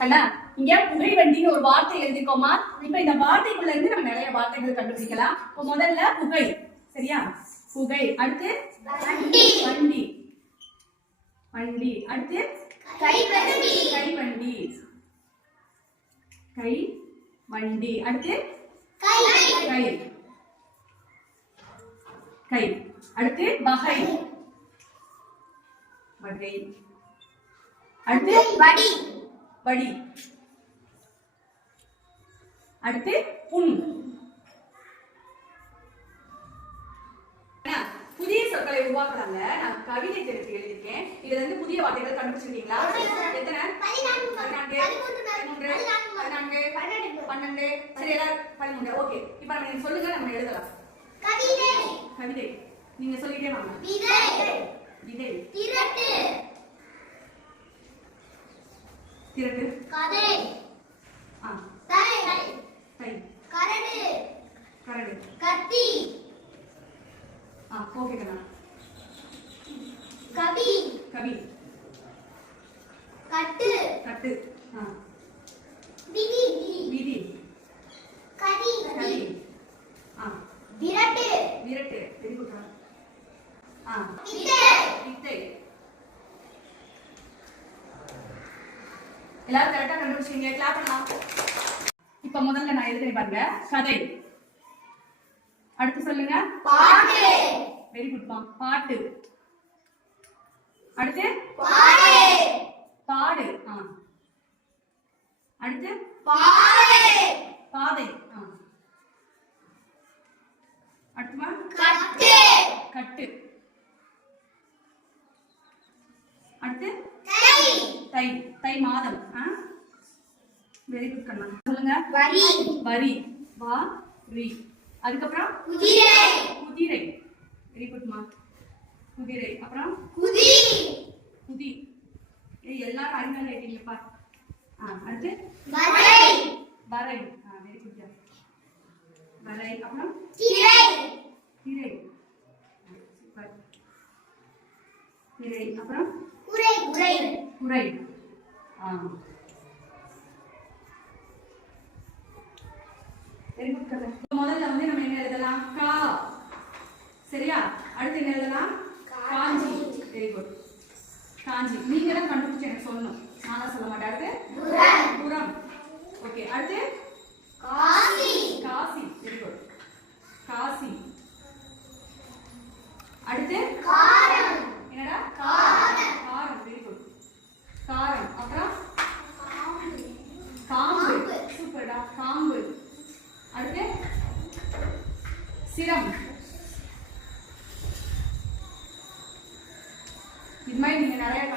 கண்ணா இங்க புகை வண்டின்னு ஒரு வார்த்தை எழுதிக்கோமா இப்ப இந்த வார்த்தைக்குள்ள இருந்து நம்ம நிறைய வார்த்தைகள் கண்டுபிடிக்கலாம். இப்போ முதல்ல புகை. சரியா? புகை. அடுத்து வண்டி. வண்டி. வண்டி. அடுத்து கைவண்டி. கை வண்டி கை வண்டி. அடுத்து கை. கை. கை. அடுத்து வகை. வகை. அடுத்து வடி. வடி அடுத்து புண். புதிய சொற்களை உருவாக்குறாங்க. நான் கவிதை தெரிவித்து எழுதியிருக்கேன். இதுல இருந்து புதிய வார்த்தைகள் கண்டுபிடிச்சிருக்கீங்களா? எத்தனை? பதினான்கு பதினான்கு பன்னெண்டு. பன்னெண்டு. சரி எல்லாரும் பதிமூன்று. ஓகே. இப்போ நம்ம நீங்க சொல்லுங்க நம்ம எழுதலாம். கவிதை. கவிதை. நீங்க சொல்லிட்டே வாங்க. விதை. விதை. திரட்டு திரட்டு கதை ஆ தை தை கரடு கரடு கத்தி ஆ ஓகே கண்ணா கவி கவி கட்டு கட்டு ஆ விதி விதி கதி கவி ஆ விரட்டு விரட்டு வெரி குட் ஆ வித்தை வித்தை எல்லாரும் கரெக்டா கண்டுபிடிச்சீங்க கிளாப் பண்ணலாம். இப்ப முதல்ல நான் எழுதுறேன் பாருங்க? கதை. அடுத்து சொல்லுங்க. பாட்டு. வெரி குட் மா பாட்டு. அடுத்து? பாடு பாடு. ஆ. அடுத்து? பாடு. பாதை. ஆ. அடுத்துமா கட்டு. கட்டு. அடுத்து? தை. தை. தை மாதம். வெரி குட் கண்ணா. சொல்லுங்க. வரி. வரி. வா ரி. அதுக்கப்புறம்? குதிரை. குதிரை. வெரி குட்மா குதிரை. அப்புறம்? குதி. குதி. எல்லாரும் அறிஞர் ஆயிட்டீங்கப்பா ஆ அடுத்து? வரை. வரை. ஆ வெரி குட் வரை. அப்புறம்? திரை. திரை. திரை. அப்புறம்? வெரி குட் கதை முதல்ல வந்து நம்ம என்ன எழுதலாம்? கா. சரியா? அடுத்து என்ன எழுதலாம்? காஞ்சி. Very good Kanchi. நீங்க தான் கண்டுபிடிச்சு எனக்கு சொல்லணும். நான் சொல்ல மாட்டேன். அடுத்து? புறம். புறம். ஓகே அடுத்து? Kasi. Kashi. Very good Kasi. அடுத்து? என்னடா? சூப்பர்டா காம்பு அடுத்து சிரம் இது மாதிரி நீங்க நிறைய கண்டுபிடிக்கணும் சரியா